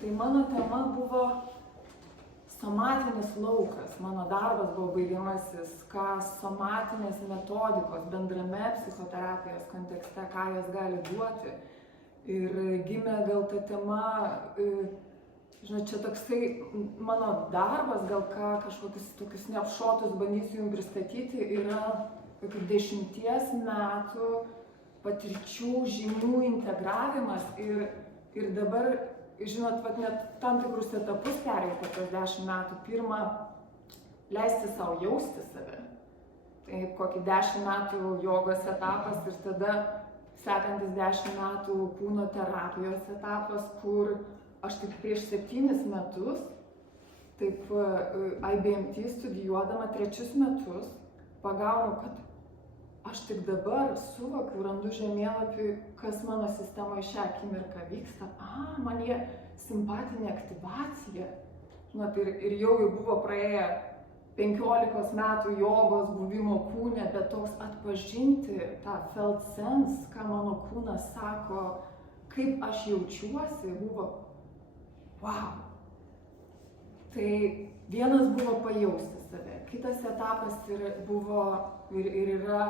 Tai mano tema buvo somatinis laukas. Mano darbas buvo baigiamasis, ką somatinės metodikos bendrame psichoterapijos kontekste, ką jos gali duoti. Ir gimė gal ta tema, žinot, čia toksai mano darbas, gal kažkokius tokius neapšotus bandysiu jums pristatyti, yra 10 metų patirčių, žinių integravimas ir dabar, žinot, net tam tikrus etapus perėjau per tos 10 metų. Pirma, leisti savo jausti save. Tai kokį 10 metų jogos etapas ir tada sekantis 10 metų kūno terapijos etapas, kur aš tik prieš 7 metus, taip IBMT studijuodama 3 metus, pagaunu, kad aš tik dabar suvokiu, randu žemėlapį, kas mano sistemoje šią akimirką vyksta. Man jie simpatinė aktyvacija. Žinot, ir jau buvo praėję 15 metų jogos buvimo kūne, bet toks atpažinti tą felt sense, ką mano kūnas sako, kaip aš jaučiuosi, buvo wow. Tai vienas buvo pajausti save, kitas etapas buvo ir yra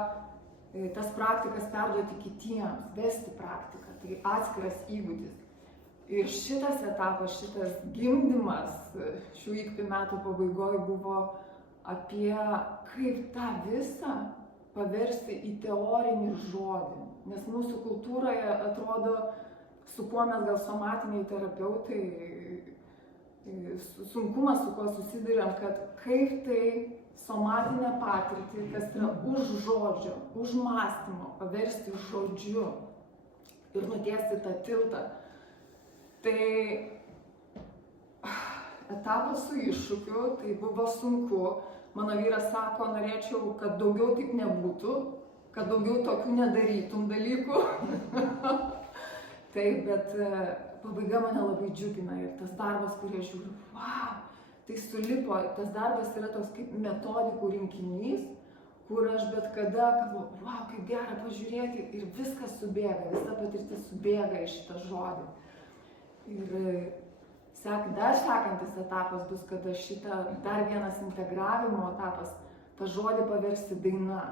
tas praktikas perduoti kitiems, vesti praktiką, tai atskiras įgūdis. Ir šitas etapas, šitas gimdymas šių įkpių metų pabaigoje buvo apie kaip tą visą paversti į teorinį žodį. Nes mūsų kultūroje atrodo, su kuo mes gal somatiniai terapeutai, sunkumas, su kuo susiduriam, kad kaip tai somatinę patirtį, kas yra už žodžio, už mąstymo, paversti žodžiu ir nutiesti tą tiltą. Tai etapas su iššūkiu, tai buvo sunku. Mano vyras sako, norėčiau, kad daugiau taip nebūtų, kad daugiau tokių nedarytum dalykų. Taip, bet pabaiga mane labai džiugina ir tas darbas, kurį aš žiūriu, wow, tai sulipo, tas darbas yra toks kaip metodikų rinkinys, kur aš bet kada galvoju, wow, kaip gera pažiūrėti ir viskas subėga, visa patirtis subėga į šitą žodį. Ir dar sekantis etapas bus, kada šitą dar vienas integravimo etapas, tą žodį paversti daina.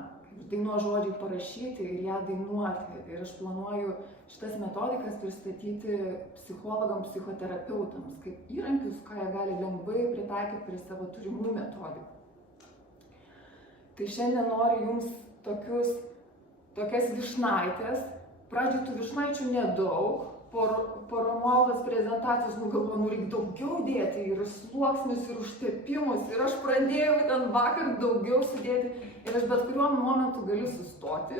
Daino žodžiai parašyti ir ją dainuoti. Ir aš planuoju šitas metodikas pristatyti psichologams, psichoterapeutams, kaip įrankius, ką jie gali lengvai pritaikyti prie savo turimų metodikų. Tai šiandien noriu jums tokias vyšnaitės. Pradžioj tų vyšnaičių nedaug. Po Romualdos prezentacijos galvoju, reikia daugiau dėti ir sluoksnius, ir užtepimus. Ir aš pradėjau ten vakar daugiau sudėti. Ir aš bet kuriuo momentu galiu sustoti.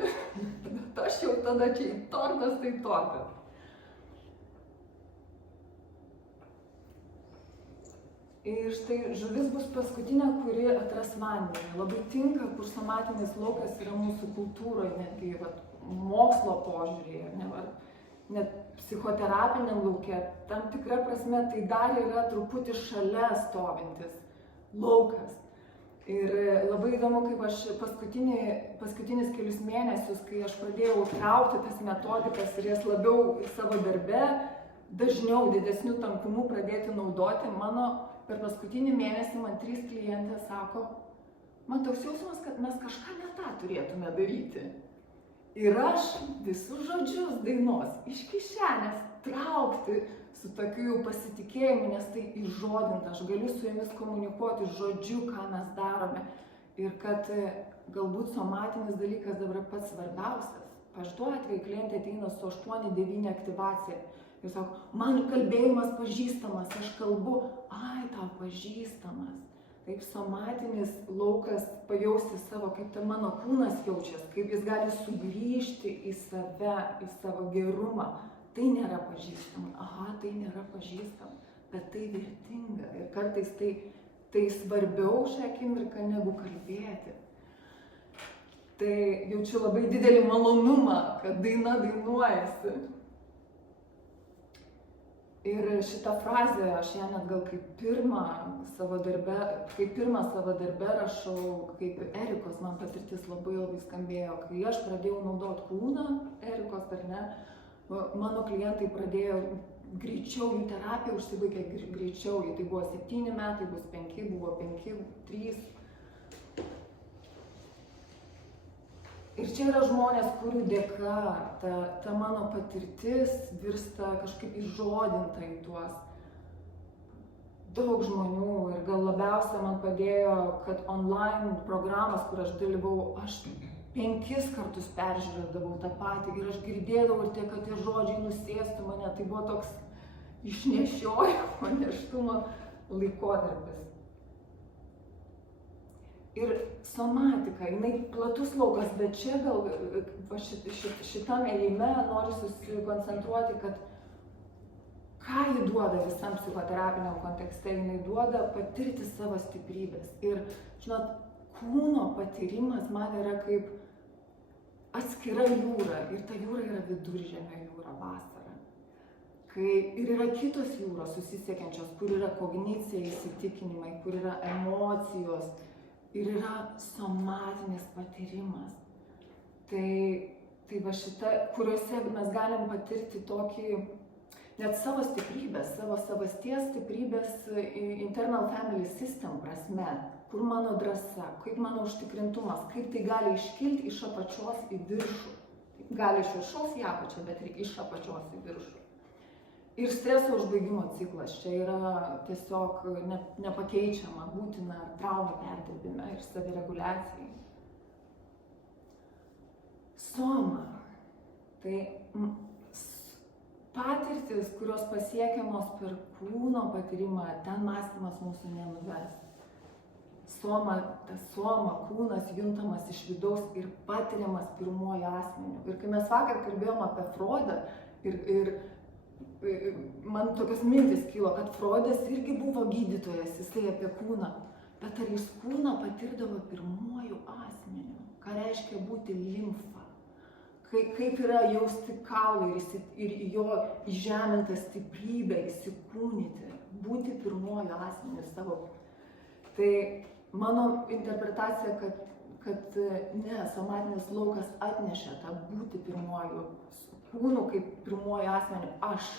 Bet aš jau tada čia tortas, tai tortas. Ir štai žuvis bus paskutinė, kuri atras vandenį. Labai tinka, kur somatinis laukas yra mūsų kultūroje, netgi mokslo požiūrėje, net psichoterapiniam lauke, tam tikra prasme tai dar yra truputį šalia stovintis laukas. Ir labai įdomu, kaip aš paskutinius kelius mėnesius, kai aš pradėjau traukti tas metodikas ir jas labiau savo darbe, dažniau didesnių tankumų pradėti naudoti, per paskutinį mėnesį man 3 klientės sako, man toks jausmas, kad mes kažką ne tą turėtume daryti. Ir aš visus žodžius dainos iš kišenės traukti su tokiu pasitikėjimu, nes tai įžodinta, aš galiu su jomis komunikuoti žodžiu, ką mes darome. Ir kad galbūt somatinis dalykas dabar pats svarbiausias. Paštuo atveju klientė ateina su 8-9 aktyvacija. Ir sako, man kalbėjimas pažįstamas, aš kalbu, tau pažįstamas. Kaip somatinis laukas pajausti savo, kaip ta mano kūnas jaučiasi, kaip jis gali sugrįžti į save, į savo gerumą. Tai nėra pažįstama. Tai nėra pažįstama, bet tai vertinga. Ir kartais tai svarbiau šią akimirką negu kalbėti. Tai jaučiu labai didelį malonumą, kad daina dainuojasi. Ir šitą frazę aš ją net gal kaip pirmą savo darbe rašau, kaip Erikos man patirtis labai skambėjo. Kai aš pradėjau naudoti kūną, Erikos ar ne, mano klientai pradėjo greičiau, jų terapija užsibaigė greičiau, tai buvo 7 metai, bus 5, buvo 5, 3. Ir čia yra žmonės, kurių dėka ta mano patirtis virsta kažkaip įžodinta į tuos daug žmonių. Ir gal labiausia man padėjo, kad online programas, kur aš dalyvau, aš 5 kartus peržiūrėdavau tą patį ir aš girdėdavau ir kad tie žodžiai nusėstų mane. Tai buvo toks išnešiojimo, neštumo laikotarpis. Ir somatika, jinai platus laukas, bet čia gal šitam ėjime noriu susikoncentruoti, kad ką ji duoda visam psichoterapiniam kontekste, jinai duoda patirti savo stiprybės. Ir, žinot, kūno patyrimas man yra kaip atskira jūra, ir ta jūra yra Viduržemio jūra vasara. Ir yra kitos jūros susisiekiančios, kur yra kognicija, įsitikinimai, kur yra emocijos ir yra somatinis patyrimas. Tai va šita, kuriuose mes galim patirti tokį net savo stiprybės, savo savasties stiprybės internal family system prasme, kur mano drąsa, kaip mano užtikrintumas, kaip tai gali iškilti iš apačios į viršų. Gali iš viršaus į apačią, bet ir iš apačios į viršų. Ir streso užbaigimo ciklas čia yra tiesiog nepakeičiama, būtina traumų perdirbime ir savireguliacijai. Soma. Tai patirtis, kurios pasiekiamos per kūno patyrimą, ten mąstymas mūsų nenuves. Soma, kūnas juntamas iš vidaus ir patiriamas pirmuoju asmeniu. Ir kai mes vakar kalbėjom apie Freudą, ir man tokios mintis kilo, kad Freudas irgi buvo gydytojas, jisai apie kūną, bet ar jis kūną patirdavo pirmuoju asmeniu? Ką reiškia būti limfa? Kaip yra jausti kaulą ir jo įžemintą stiprybę įsikūnyti, būti pirmuoju asmeniu savo. Tai mano interpretacija, kad ne, somatinis laukas atnešė tą būti pirmuoju kūnu, kaip pirmuoju asmeniu aš.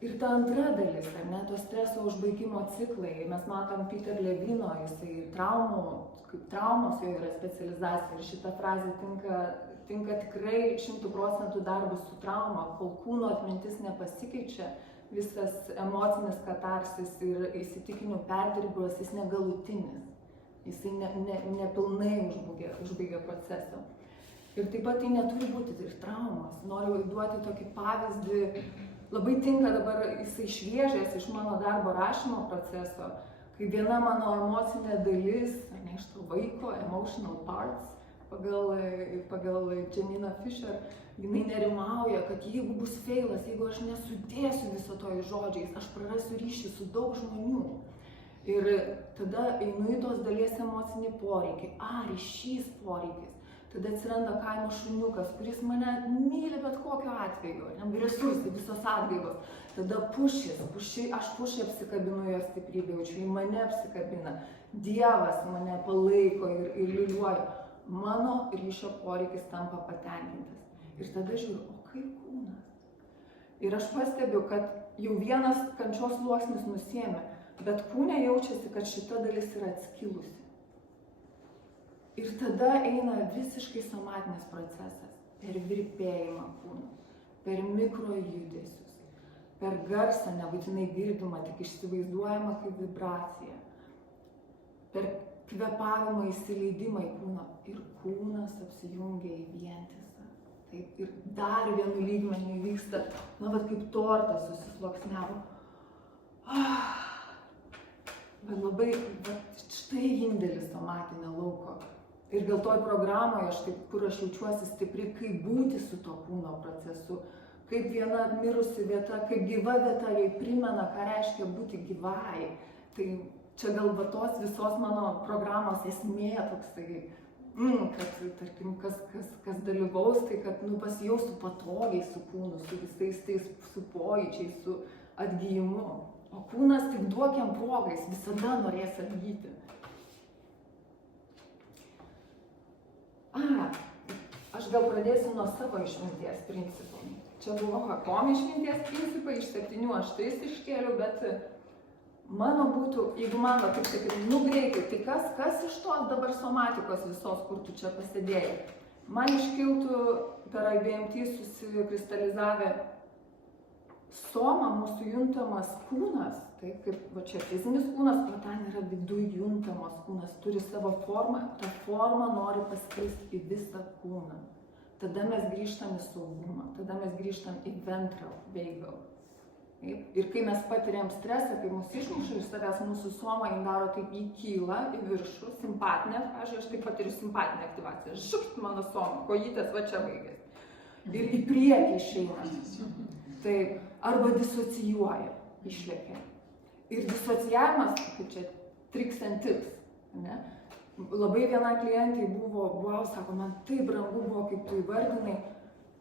Ir ta antra dalis, ar ne, to streso užbaigimo ciklai, mes matom Peter Levino, jisai traumos jo yra specializacija ir šita frazė tinka tikrai 100% darbui su trauma, kol kūno atmintis nepasikeičia, visas emocinis katarsis ir įsitikinimų perdirbimas, jis negalutinis, jisai nepilnai užbaigia procesą. Ir taip pat tai neturi būti ir traumos. Noriu duoti tokį pavyzdį, labai tinka dabar, jisai šviežias iš mano darbo rašymo proceso, kai viena mano emocinė dalis, ne iš to vaiko, emotional parts, pagal Janina Fisher, jinai nerimauja, kad jeigu bus feilas, jeigu aš nesudėsiu viso to į žodžiais, aš prarasiu ryšį su daug žmonių. Ir tada einu į tos dalies emocinį poreikį, ryšys poreikis. Tada atsiranda kaimo šuniukas, kuris mane myli bet kokiu atveju, resursai, visos atgaivos. Tada aš pušį apsikabinu jo stiprybę, jaučiu, į mane apsikabina. Dievas mane palaiko ir liuliuoja. Mano ryšio poreikis tampa patenkintas. Ir tada žiūriu, o kaip kūnas? Ir aš pastebiu, kad jau vienas kančios sluoksnis nusiėmė, bet kūne jaučiasi, kad šita dalis yra atskilusi. Ir tada eina visiškai somatinis procesas, per virpėjimą kūno, per mikrojudesius, per garsą, nebūtinai girdimą, tik įsivaizduojama kaip vibracija, per kvėpavimą įsileidimą į kūną ir kūnas apsijungia į vientisą. Taip, ir dar vienu lygmeniu vyksta, kaip tortas susisluoksniavo. Bet labai, štai indėlis somatinio lauko. Ir gal toj programoje, kur aš jaučiuosi stipri, kaip būti su to kūno procesu, kaip viena mirusi vieta, kaip gyva vieta, jai primena, ką reiškia būti gyvai. Tai čia gal tos visos mano programos esmė toksai, kad, tarkim, kas dalyvaus, tai kad pasijaustų patogiai su kūnu, su visais tais, su pojūčiais, su atgijimu. O kūnas tik duok jam progą, jis visada norės atgyti. Aš gal pradėsiu nuo savo išminties principų. Čia buvo Hakomi išminties principai, iš 7 aš 3 iškėliau, bet mano būtų, jeigu man, kaip sakyti, greitai, tai kas iš tos dabar somatikos visos, kur tu čia pasidėjai? Man iškiltų per IBMT susikristalizavę soma, mūsų juntamas kūnas, taip kaip va čia fizinis kūnas, o ten yra viduj juntamas kūnas, turi savo formą, ta forma nori paskleisti į visą kūną. Tada mes grįžtam į saugumą, tada mes grįžtam į ventral vagal. Ir kai mes patiriam stresą, kai mus išmuša iš savęs, mūsų soma daro taip, jį kyla į viršų, simpatinė, aš taip patiriu simpatinę aktyvaciją, župt mano soma, kojytės va čia baigės. Ir į priekį išeina. Taip, arba disocijuoja, išlėkia. Ir disocijavimas, kaip čia, tricks and tips, ne? Labai viena klientė buvo, wow, sako, man taip brangu buvo, kaip tu įvardinai.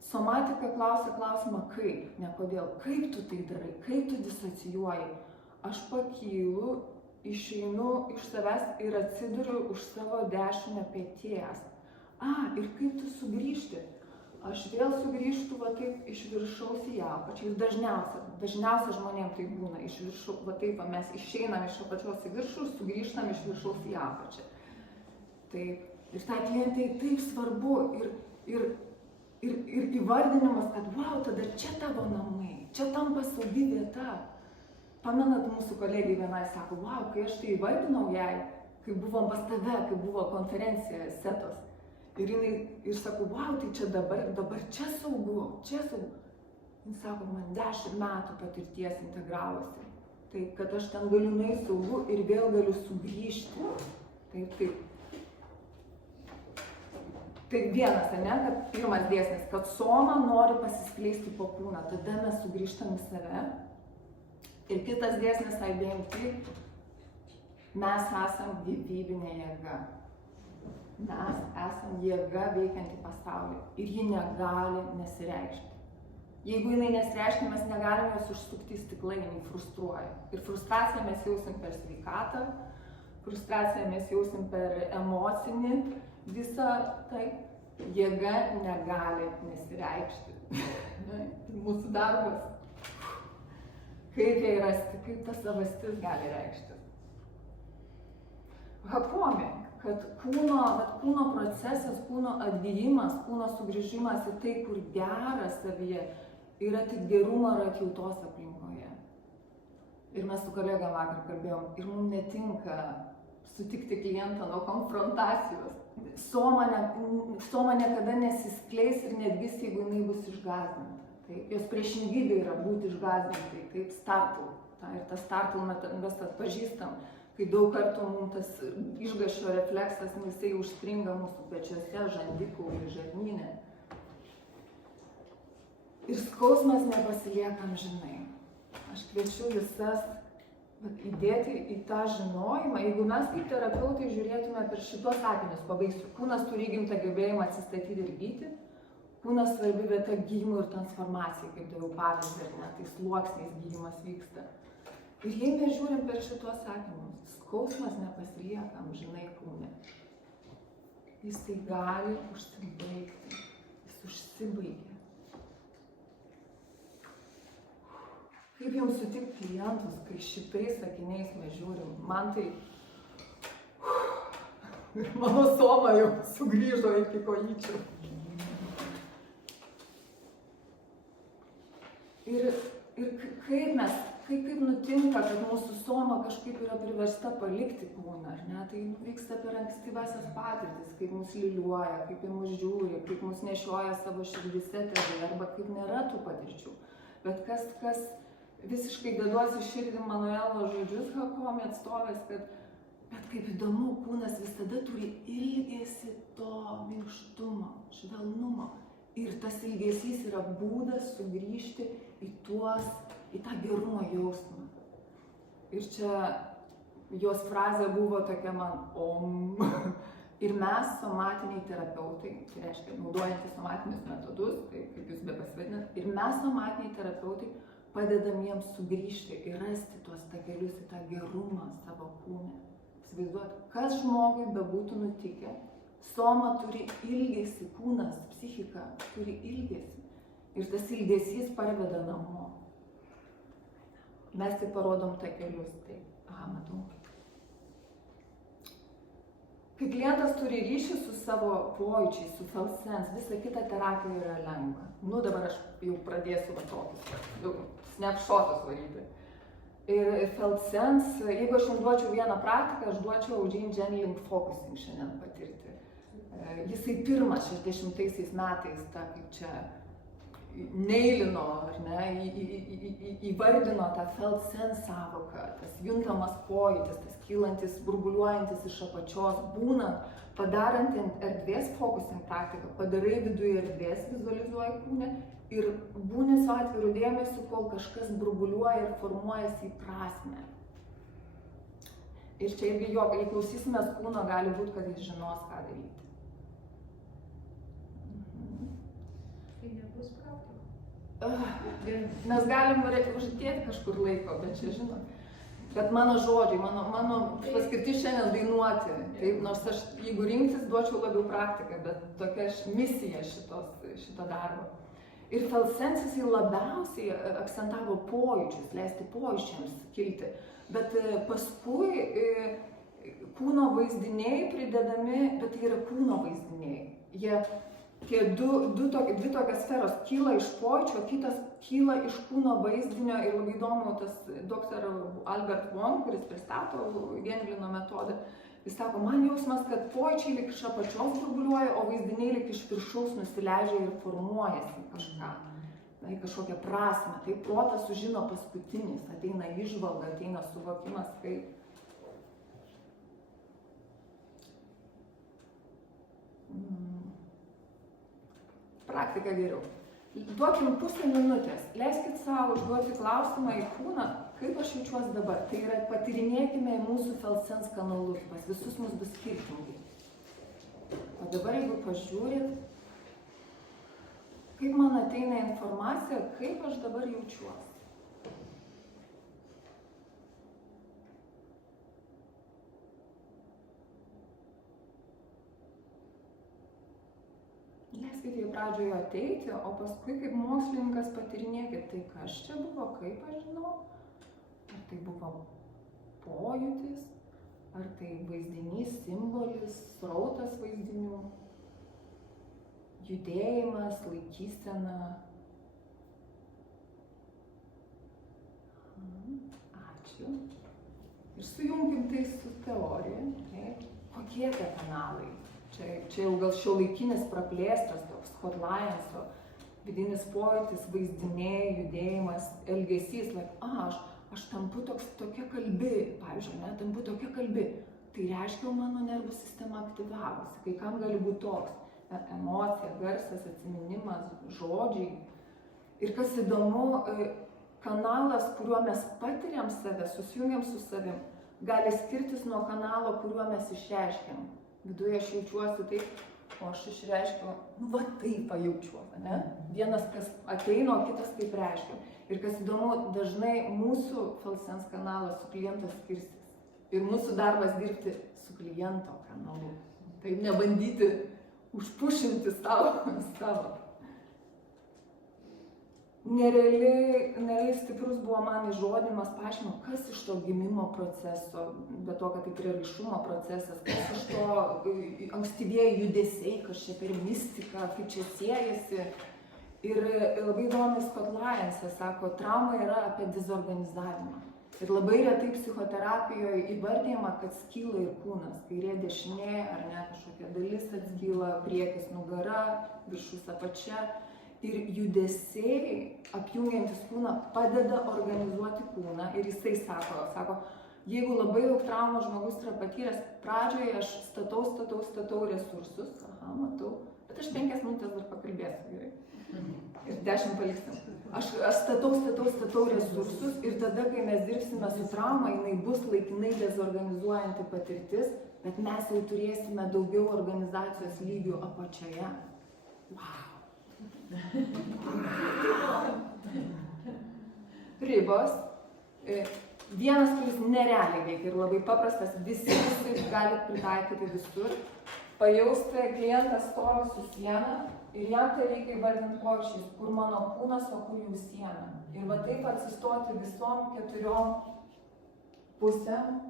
Somatika klausia klausimą kaip, ne kodėl. Kaip tu tai darai, kaip tu disocijuoji. Aš pakylu, išeinu iš savęs ir atsiduriu už savo dešinę peties. Ir kaip tu sugrįžti? Aš vėl sugrįžtu va taip iš viršaus į apačią. Ir dažniausia žmonėms tai būna iš viršaus, va taip mes išeinam iš apačios į viršų, sugrįžtam iš viršaus į apačią. Taip, ir tai klientai taip svarbu ir įvardinimas, kad wow, tada čia tavo namai, čia tampa saugi vieta. Pamenat, mūsų kolegai vienai sako, wow, kai aš tai įvardinau jai, kai buvom pas tave, kai buvo konferencija setos. Ir jinai ir sako, wow, tai čia dabar čia saugu, čia saugu. Jis sako, man 10 metų patirties integravosi. Taip, kad aš ten galiu nueiti saugu ir vėl galiu sugrįžti. Taip. Tai vienas, ne, kad pirmas dėsnis, kad soma nori pasiskleisti po kūną, tada mes sugrįžtam į save. Ir kitas dėsnis, IBMT, mes esam gyvybinė jėga. Mes esam jėga veikianti pasaulį ir ji negali nesireikšti. Jeigu jinai nesireiškia, mes negalime jos užsukti į stiklainį, jinai frustruoja. Ir frustraciją mes jausim per sveikatą, frustraciją mes jausim per emocinį visą tai. Jėga negali nesireikšti. Mūsų darbas. Kaip jai rasti, kaip ta savastis gali reikštis. Hakomi, kad kūno procesas, kūno atgijimas, kūno sugrįžimas į tai, kur gera savyje, yra tik gerumo ir atjautos aplinkoje. Ir mes su kolega vakar kalbėjom, ir mums netinka sutikti klientą nuo konfrontacijos. Soma niekada nesiskleis ir netgis, jeigu jinai bus išgąsdinta. Taip, jos priešingybė yra būti išgąsdintai, taip startle. Ir tą startle mes atpažįstam, kai daug kartų mums tas išgąsčio refleksas, jisai užstringa mūsų pečiuose, žandikaulį, žarnyne. Ir skausmas nepasilieka amžinai. Aš kviečiu visas įdėti į tą žinojimą. Jeigu mes kaip terapeutai žiūrėtume per šitos sakinius, pabaigsiu. Kūnas turi įgimtą gebėjimą atsistatyti ir gydyti. Kūnas svarbi vieta gydymui ir transformacijai, kaip daviau pavyzdį, ar ne, tai sluoksniais gydymas vyksta. Ir jei mes žiūrim per šitos sakinius, skausmas nepasilieka amžinai kūne. Jisai gali užsibaigti. Jis užsibaigia. Kaip jums sutikti klientus, kai šitais sakiniais mes žiūrim? Man tai... Mano soma jau sugrįžo iki kojyčių. Ir kaip nutinka, kad mūsų soma kažkaip yra priversta palikti kūną, ar ne? Tai vyksta per ankstyvasias patirtis, kaip mus liuliuoja, kaip į mus žiūri, kaip mus nešioja savo širdyse tėvai, arba kaip nėra tų patirčių. Bet kas visiškai deduosi širdį Manuelo žodžius Hakomi atstovės, kad bet kaip įdomu, kūnas visada turi ilgesį to minkštumo, švelnumo. Ir tas ilgesys yra būdas sugrįžti į tą gerumo jausmą. Ir čia jos frazė buvo tokia man om. Ir mes, somatiniai terapeutai, tai reiškia naudojantys somatinius metodus, kaip jūs bepasivadinat, ir mes, somatiniai terapeutai, padedam jiems sugrįžti ir rasti tuos takelius į tą gerumą savo kūne. Įsivaizduot, kas žmogui bebūtų nutikę, Soma turi ilgesį, kūnas, psichika turi ilgesį. Ir tas ilgesys parveda namo. Mes tik parodom takelius. Tai, matau. Kai klientas turi ryšį su savo pojūčiais, su felt sense, visa kita terapija yra lengva. Dabar aš jau pradėsiu tokius snapshotus varyti. Ir felt sense, jeigu aš jums duočiau vieną praktiką, aš duočiau Eugene Genling focusing šiandien patirti. Jisai pirmas 60 metais, kaip čia, neilino, ar ne, įvardino tą felt sense sąvoką, tas juntamas pojūtis, tas kylantis, burbuliuojantis iš apačios, būnant, padarant erdvės focusing praktiką, padarai viduje erdvės, vizualizuoji kūne ir būni su atviru dėmesiu, kol kažkas burbuliuoja ir formuojasi į prasmę. Ir čia irgi jei klausysimės kūno, gali būti, kad jis žinos, ką daryti. Tai nebus praktika. Mes galim uždėti kažkur laiko, bet čia žinot. Bet mano žodžiai, mano paskirtis šiandien dainuoti. Taip, nors aš, jeigu rinktis, duočiau labiau praktiką, bet tokia misija šito darbo. Ir felt sense jisai labiausiai akcentavo pojūčius, leisti pojūčiams kilti. Bet paskui kūno vaizdiniai pridedami, bet tai yra kūno vaizdiniai. Tie dvi tokios sferos kyla iš pojūčio, kitas kyla iš kūno vaizdinio ir labai įdomu tas dr. Albert Wong, kuris pristato Genglino metodą. Jis sako, man jausmas, kad pojūčiai lyg iš apačios burbuliuoja, o vaizdiniai lyg iš viršaus nusileidžia ir formuojasi kažką, kažkokią prasmę. Tai protas sužino paskutinis, ateina įžvalga, ateina suvokimas, kaip. Praktika geriau. Duokim pusę minutės, leiskit savo užduoti klausimą į kūną, kaip aš jaučiuosi dabar. Tai yra, patyrinėkime mūsų felt sense kanalus, pas visus mus bus skirtingai. O dabar, jeigu pažiūrit, kaip man ateina informacija, kaip aš dabar jaučiuosi. Leiskite į pradžioje ateiti, o paskui kaip mokslininkas patyrinėkit, tai kas čia buvo, kaip aš žinau, ar tai buvo pojūtis, ar tai vaizdinys, simbolis, srautas vaizdinių, judėjimas, laikysena. Ačiū. Ir sujunkim tai su teorija. Kokie tie kanalai? Čia jau gal šiuolaikinis praplėstas toks hotline'o, vidinis pojūtis, vaizdiniai, judėjimas, elgesys. Aš tampu tokia kalbi, pavyzdžiui, tampu tokia kalbi. Tai reiškia, mano nervų sistema aktyvavosi. Kai kam gali būti toks. Emocija, garsas, atsiminimas, žodžiai. Ir kas įdomu, kanalas, kuriuo mes patiriam save, susijungiam su savim, gali skirtis nuo kanalo, kuriuo mes išreiškiam. Viduje aš jaučiuosi taip, o aš išreiškiu, taip pajaučiuosi, ne? Vienas, kas ateina, o kitas kaip reiškia. Ir kas įdomu, dažnai mūsų felt sense kanalas su klientas skirsis. Ir mūsų darbas dirbti su kliento kanalu. Taip nebandyti užpušinti savo. Nerealiai stiprus buvo man įžodimas, paaiškino, kas iš to gimimo proceso, be to, kad tai prieraišumo procesas, kas iš to ankstyvieji judesiai, kas čia per mistiką, kaip čia siejasi. Ir labai įdomus Kotlajansas sako, trauma yra apie dezorganizavimą. Ir labai retai psichoterapijoje įvardėjama, kad skyla ir kūnas, kairė dešinė, ar ne, kažkokia dalis atskyla, priekis nugara, viršus apačia. Ir judesiai, apjungiantis kūną, padeda organizuoti kūną. Ir jisai sako, jeigu labai daug traumos žmogus yra patyręs, pradžioje aš statau resursus, matau, bet aš 5 minutės dar pakalbėsiu, gerai? Ir 10 paliksim. Aš statau resursus ir tada, kai mes dirbsime su trauma, jinai bus laikinai dezorganizuojanti patirtis, bet mes jau turėsime daugiau organizacijos lygių apačioje. Wow. Ribos. Vienas, kuris nerealiai veikia ir labai paprastas, visi galite pritaikyti visur. Pajausti, klientas stovi su siena ir jam tai reikia įvardinti pojūčiais, kur mano kūnas, o kur jų siena. Ir va taip atsistoti visom 4 pusėm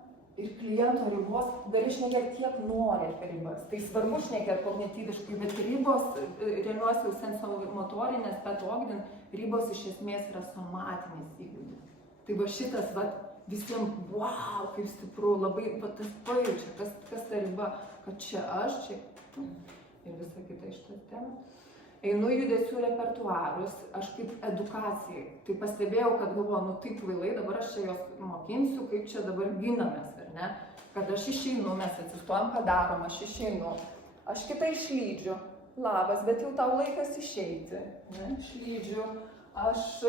ir kliento ribos, gali šnekėti kiek nori apie ribas. Tai svarbu šnekėti kognityviškai, bet ribos, remiuosi jau sensomotorinės, petogdin, ribos iš esmės yra somatinis įgūdis. Tai va šitas, va, visiems, wow, kaip stipru, labai, va, tas pajaučia, kas ta riba, kad čia aš, čia ir visa kita iš tos temos. Einu judesių repertuarus, aš kaip edukacijai. Tai pastebėjau, kad galvoju, nu taip kvailai, dabar aš čia jos mokinsiu, kaip čia dabar ginamės, ar ne? Kad aš išeinu, mes atsistojam, ką darom, aš išeinu. Aš kitą išlydžiu. Labas, bet jau tau laikas išeiti. Ne? Išlydžiu. Aš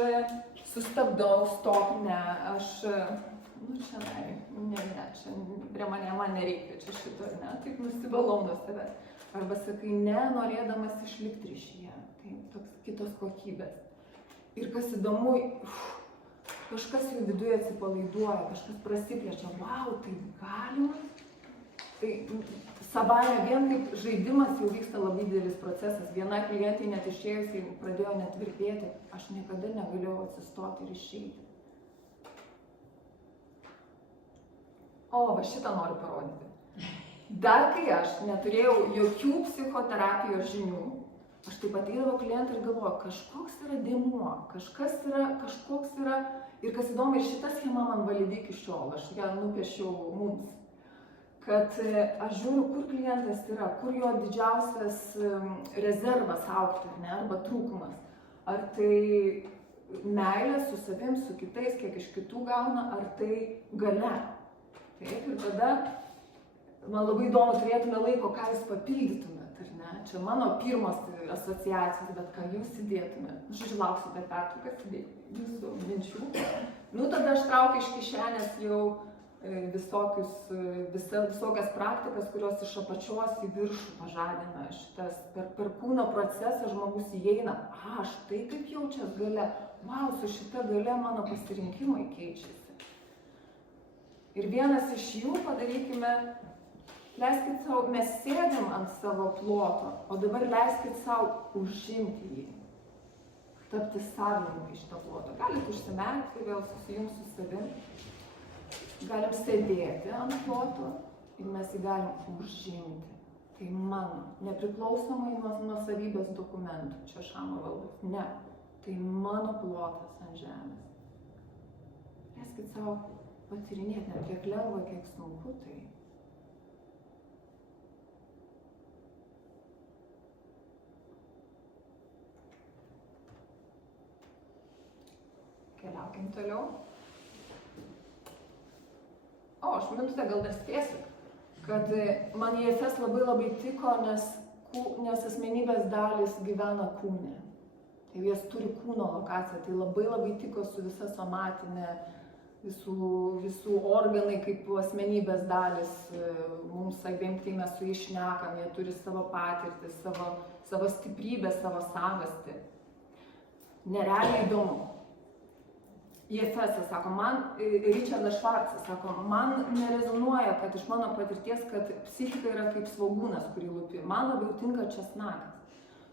sustabdau, stop, ne. Aš, nu čia ne, čia prie man nereikia čia šito, ne. Taip nusivalau nuo savęs. Arba sakai ne, norėdamas išlikti ryšyje. Tai toks kitos kokybės. Ir kas įdomu, kažkas jų viduje atsipalaiduoja, kažkas prasiplečia. Wow, tai galima. Tai savaime vien kaip žaidimas jau vyksta labai didelis procesas. Viena klientai net išėjusiai pradėjo net virpėti. Aš niekada negalėjau atsistoti ir išeiti. O, va šitą noriu parodyti. Dar kai aš neturėjau jokių psichoterapijos žinių, aš taip ateidavau klientą ir galvoju, kažkoks yra dėmuo, kažkoks yra, ir kas įdomu, ir šita schema man validi iki šiol, aš ją nupiešiau mums, kad aš žiūriu, kur klientas yra, kur jo didžiausias rezervas augti, ne, arba trūkumas. Ar tai meilė su savim, su kitais, kiek iš kitų gauna, ar tai galia. Taip, ir tada man labai įdomu, turėtume laiko, ką jūs papildytumėt, ar ne? Čia mano pirmos asociacijos, bet ką jūs įdėtumėt. Žodžiu, lauksiu per pertraukas jūsų minčių. Nu, tada aš traukiu iš kišenės jau visokias praktikas, kurios iš apačios į viršų pažadina. Šitas per kūno procesą žmogus įeina, štai kaip jaučias galia, wow, su šita galia mano pasirinkimai keičiasi. Ir vienas iš jų padarykime, leiskit savo, mes sėdim ant savo ploto, o dabar leiskit savo užimti jį, tapti savininkai šito ploto. Galit užsimerkti, vėl susijungti su savim. Galim sėdėti ant ploto ir mes jį galim užimti. Tai mano, nepriklausomai nuo nuosavybės dokumentų, čia Šamo valdos, ne. Tai mano plotas ant žemės. Leiskit savo patyrinėti, ne kiek lengva, kiek sunku tai. Keliaukim toliau. O, aš minutę gal dar spėsiu, kad man IFS labai tiko, nes asmenybės dalis gyvena kūne. Tai jos turi kūno lokaciją, tai labai tiko su visa somatinė, visų organai kaip asmenybės dalis, mums abiem tai mes su jais šnekam, jie turi savo patirtį, savo stiprybę, savo savastį. Nerealiai įdomu. IFS sako, Richardas Švarcas sako, man nerezonuoja, kad iš mano patirties, kad psichika yra kaip svogūnas, kurį lupi. Man labiau tinka česnakas.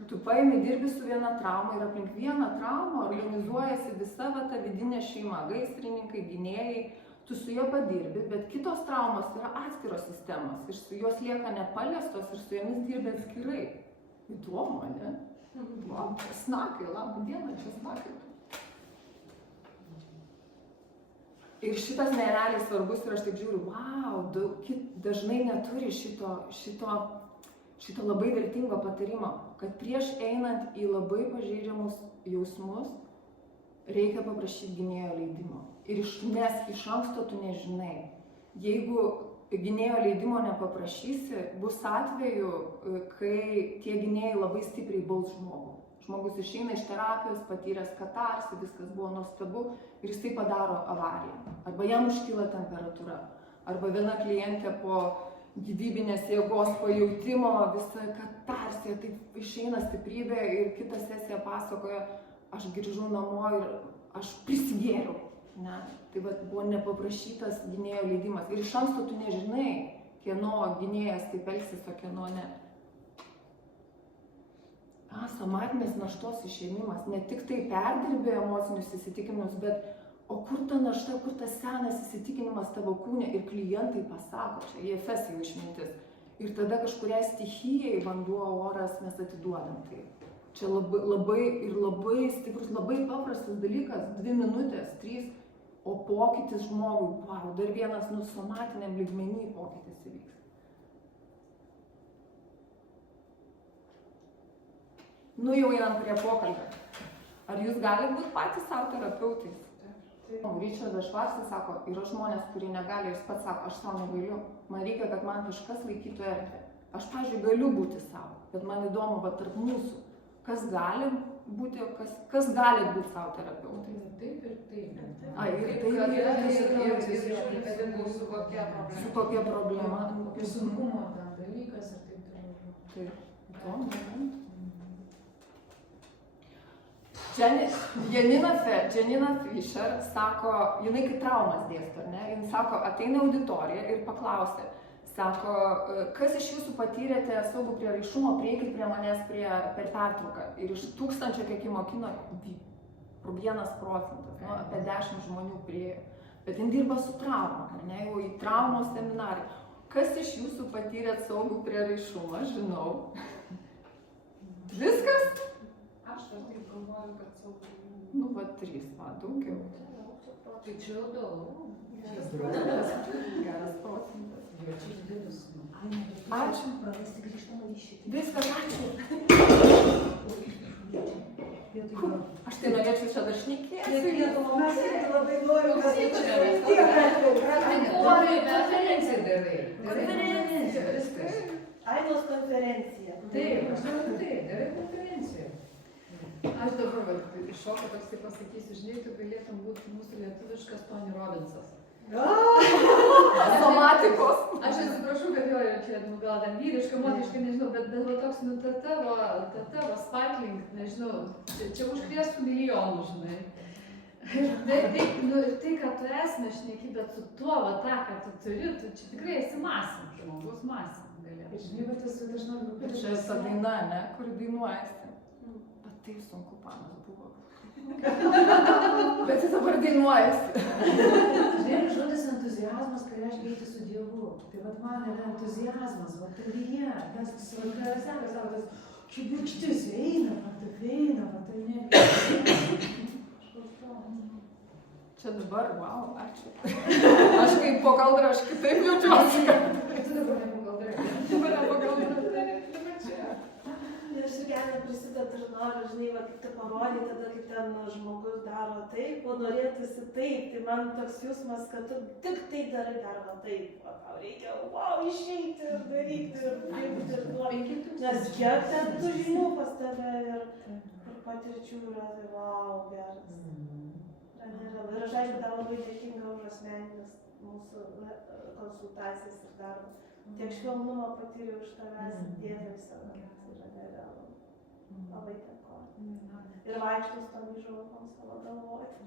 Tu paimi, dirbi su viena trauma ir aplink vieną traumą organizuojasi visa ta vidinė šeima, gaisrininkai, gynėjai, tu su juo padirbi, bet kitos traumos yra atskiros sistemos ir jos lieka nepaliestos ir su jomis dirbi atskirai. Įdomu, ne? Česnakai, labą dieną, česnakai. Ir šitas nerealiai svarbus ir aš taip žiūriu, wow, dažnai neturi šito labai vertingo patarimo, kad prieš einant į labai pažeidžiamus jausmus reikia paprašyti gynėjo leidimo. Nes iš anksto tu nežinai. Jeigu gynėjo leidimo nepaprašysi, bus atveju, kai tie gynėjai labai stipriai baus žmogų. Žmogus išeina iš terapijos, patyręs katarsį, viskas buvo nuostabu ir jis tai padaro avariją. Arba jam užkyla temperatūra. Arba viena klientė po gyvybinės jėgos pajautimo visą katarsį, taip išeina stiprybė ir kitą sesiją pasakoja, aš grįžau namo ir aš prisigėriau. Ne? Tai buvo nepaprašytas gynėjo leidimas. Ir iš anksto tu nežinai, kieno gynėjas taip elgsis, o kieno ne. Somatinės naštos išėmimas, ne tik tai perdirbė emocinius įsitikinimus, bet o kur ta našta, kur tas senas įsitikinimas tavo kūne ir klientai pasako, čia IFS jau išmintis. Ir tada kažkuriai stichijai vanduo, oras mes atiduodam tai. Čia labai stiprus, labai paprastas dalykas, 2 minutės, 3, o pokytis žmogui, wow, dar vienas somatiniam lygmenį pokytis įvyks. Jau einam prie pokalbio. Ar jūs galite būti patys savo terapeutais? Richardas Švarcas sako, yra žmonės, kurie negali, ir jis pats sako, aš savo negaliu. Man reikia, kad man kažkas laikytų erdvę. Aš, pavyzdžiui, galiu būti savo, bet man įdomu, tarp mūsų, kas gali būti savo terapeutais. Taip ir taip. Su kokia problema. Kokia sunkumo tam dalykas ir taip toliau. Taip. Janina Fischer sako, jinai kaip traumas dėsto, ne? Jin sako, ateina auditorija ir paklausė, sako, kas iš jūsų patyrėte saugų prieraišumo, prieikit prie manęs per pertrauką. Ir iš 1000, kiek įmokino, 1%, apie 10 žmonių priėjo. Bet jin dirba su trauma, ne? Jau į traumos seminarį. Kas iš jūsų patyrėt saugų prieraišumą, žinau. Viskas? Aš taip galvoju, kad saugiai. 3, daugiau. Tai čia jau daug. Geras procentas. Čia didelis. Ačiū. Prarasti grįžtamą ryšį. Viskas, ačiū. Aš tai norėčiau čia dar šnekėti. Mes irgi labai norim, kad Konferenciją darai. Konferencija. Viskas. Ainos konferencija. Taip, aš noriu darai konferenciją. Aš dabar iš šoko toksai pasakysiu, žinai, tu galėtum būti mūsų lietuviškas Tony Robbinsas. Somatikos. Aš atsiprašau, kad jo čia, gal ten vyriška, moteriška, nežinau, bet va toks, ta tavo sparkling, nežinau, čia užkrėstų milijonų, žinai. Bet tai, ką tu esi, nešneki, bet su tuo, tą, ką tu turi, tu čia tikrai esi masim, žmogus masim galėtų. Žinai, bet tas dažnai Čia ta daina, ne, kur dainuojasi. Bet taip sunku panas buvo. Bet jis dabar dainuojasi. Žinai, žodis entuziazmas, kai reiškia eiti su Dievu. Tai vat man yra entuziazmas, va tavyje, nes svakaras sako, tas čia birkštis eina, va tai ne. Čia dabar, wow, ačiū. Aš kaip po kaldrą, aš kitaip jaučiuosi, kad... Tu dabar ne po kaldrą. Dabar ne po kaldrą, dabar čia. Aš ir gelę prisidedu ir noriu, žinai, va, kaip tai parodyti, tada kaip ten žmogus daro taip, o norėtųsi taip, tai man toks jausmas, kad tu tik tai darai dar va taip, o tau reikia, wow, išeiti ir daryti ir dirbti ir duoti, nes kiek ten tų žinių pas tave ir patirčių yra, tai wow, geras. Ir aš aišku, dar labai dėkinga už asmeninės mūsų konsultacijas ir darbą. Tiek švelnumo patyriau iš tavęs, Dieve visada. Labai dėkoju. Ir vaikštus tom įžvalgom savo galvoti.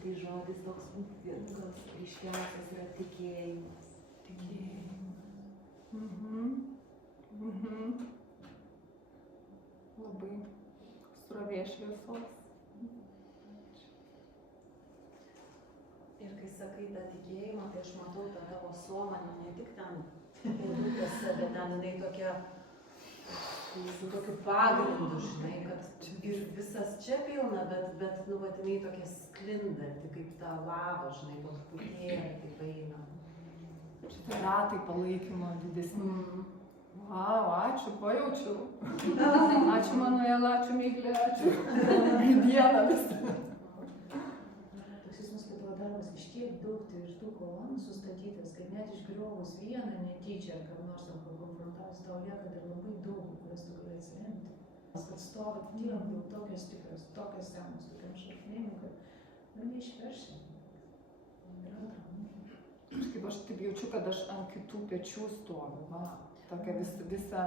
Tai žodis toks vienas ryškiausias yra tikėjimas. Labai srovė šviesos. Ir kai sakai tą tikėjimą, tai aš matau tą tavo suomanę, ne tik ten eilutėse, bet ten jinai tokia, su tokiu pagrindu, žinai, kad ir visas čia pilna, bet nu, vat, jinai tokia sklindanti, kaip ta lava, žinai, po truputėlį taip eina. Šitie ratai palaikymo didesni. Wow, ačiū, pajaučiau. Ačiū Manuela, ačiū Miglė, ačiū. Dieną visą. Toks jausmas, kad tavo darbas kažkiek daug tvirtų kolonų sustatytas, kad net išgriovus vieną netyčia ar kam nors konfrontavus, tau lieka dar labai daug, kurias tu gali atsiremti. Kad stovi tiek daug tokios tikras, tokios senos, tokiam šaknėm, kad neišverši. Yra atramu. Kažkaip aš taip jaučiu, kad aš ant kitų pečių stoviu. Va, tokia visa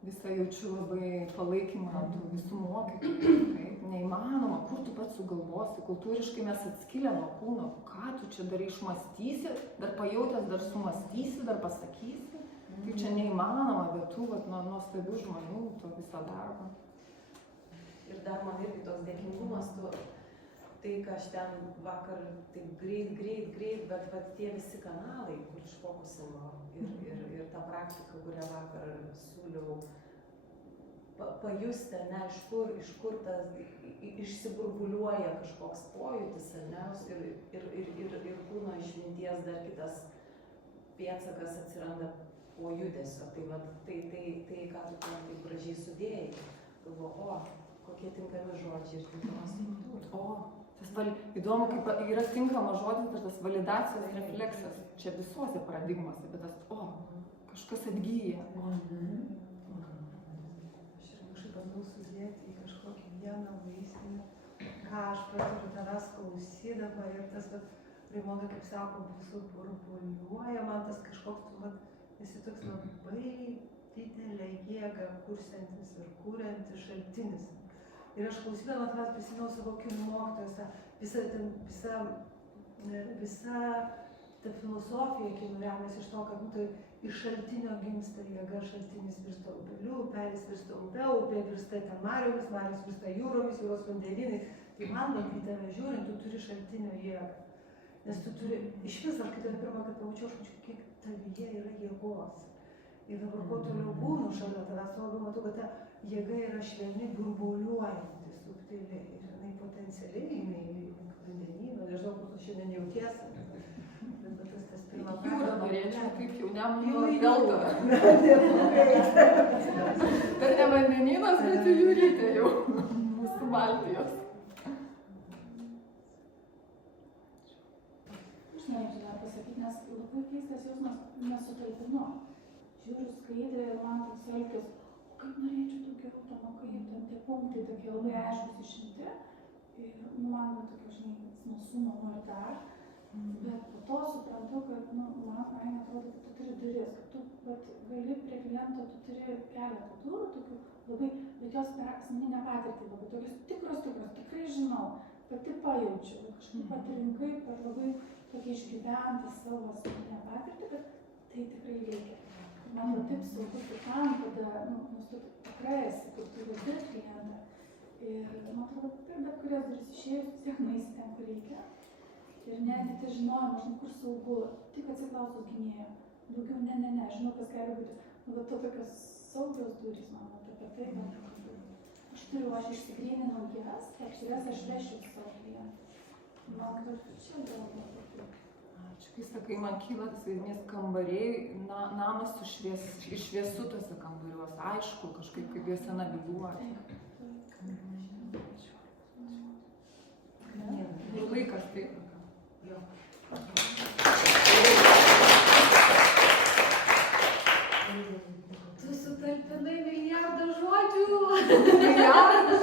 visą jaučiu labai palaikymą tų visų mokytojų. Taip, neįmanoma, kur tu pats sugalvosi, kultūriškai mes atskilę nuo kūno, ką tu čia dar išmastysi, dar pajautęs, dar sumastysi, dar pasakysi. Tai čia neįmanoma, bet tų nuostabių žmonių, to viso darbo. Ir dar man irgi toks dėkingumas, tai, ką aš ten vakar taip greit, bet tie visi kanalai, kur išfokusino ir ta praktika, kurią vakar siūliau, pajusti, ne, iš kur tas išsiburbuliuoja kažkoks pojūtis, ne, ir kūno išminties dar kitas pėdsakas atsiranda po judesio. Tai ką tu ten taip gražiai sudėjai, galvo, kokie tinkami žodžiai ir tinkama struktūra. Įdomu, kaip yra tinkamas žodis ir tas validacijos refleksas. Čia visose paradigmose, bet tas, kažkas atgyja. Aš ir kažkaip bandau sudėti į kažkokį vieną vaizdinį, ką aš patiriu tavęs klausydama ir tas, Raimonda, kaip sako, visur burbuliuoja, man tas kažkoks, esi toks labai didelę jėgą kursiantis ir kuriantis šaltinis. Ir aš klausydama tavęs prisimenu savo kinų mokytojos, visa ta filosofija kinų remiasi iš to, kad iš šaltinio gimsta jėga, šaltinis virsta upeliu, upelis virsta upė virsta ten mariomis, marios virsta jūromis, jūros vandenynais. Tai man, į tave žiūrint, tu turi šaltinio jėgą. Nes tu turi, iš vis, aš kai tave pirmą kartą pamačiau, aš mačiau, kiek tavyje yra jėgos. Ir dabar kuo toliau būnu šalia tavęs, tuo labiau matau, kad ta jėga yra švelni, burbuliuojanti, subtiliai. Ir jinai potencialiai, jinai vandenyną, nežinau, kur tu šiandien jautiesi. Bet tas pirmą kartą. Jūra norėčiau, kaip jau Nemuno delta. Bet ne vandenynas, bet jūrytė jau. Mūsų Baltijos. Norėčiau dar pasakyti, nes labai keistas jausmas nesutalpinu. Žiūriu skaidrę ir man toks elgis, kaip norėčiau daugiau to, kaip ten tie punktai tokie labai aiškus išimti. Ir man tokia, smalsumo nori dar. Bet po to suprantu, kad man atrodo, kad tu turi duris, kad tu gali prie kliento, tu turi keletą durų, tokių labai, bet jos per asmeninę patirtį labai tokios tikros, tikrai žinau, pati pajaučiu, kažkaip atrinkai per labai tokia išgyventi savo asmeninę patirtį, kad tai tikrai veikia. Man taip saugu kitam, kada, tu tikrai esi, kur tu vedi klientą. Ir man atrodo, kad bet kurias duris išėjus, vis tiek nueisi ten, kur reikia. Ir netgi tai žinojau, kur saugu, tik atsiklausus gynėjo. Daugiau ne, žinau, kas gali būti. Bet to tokios saugios durys, man apie tai, aš išsigryninau jas, kurias aš vešiu savo klientą. Man atrodo, čia galbūt. Čia, kai sakai, man kyla tas vaizdinys kambariai, namas šviesu tuose kambariuose, aišku, kažkaip kaip juose naviguoti. Ir laikas taip. Tu sutalpinai milijardą žodžių. Milijardas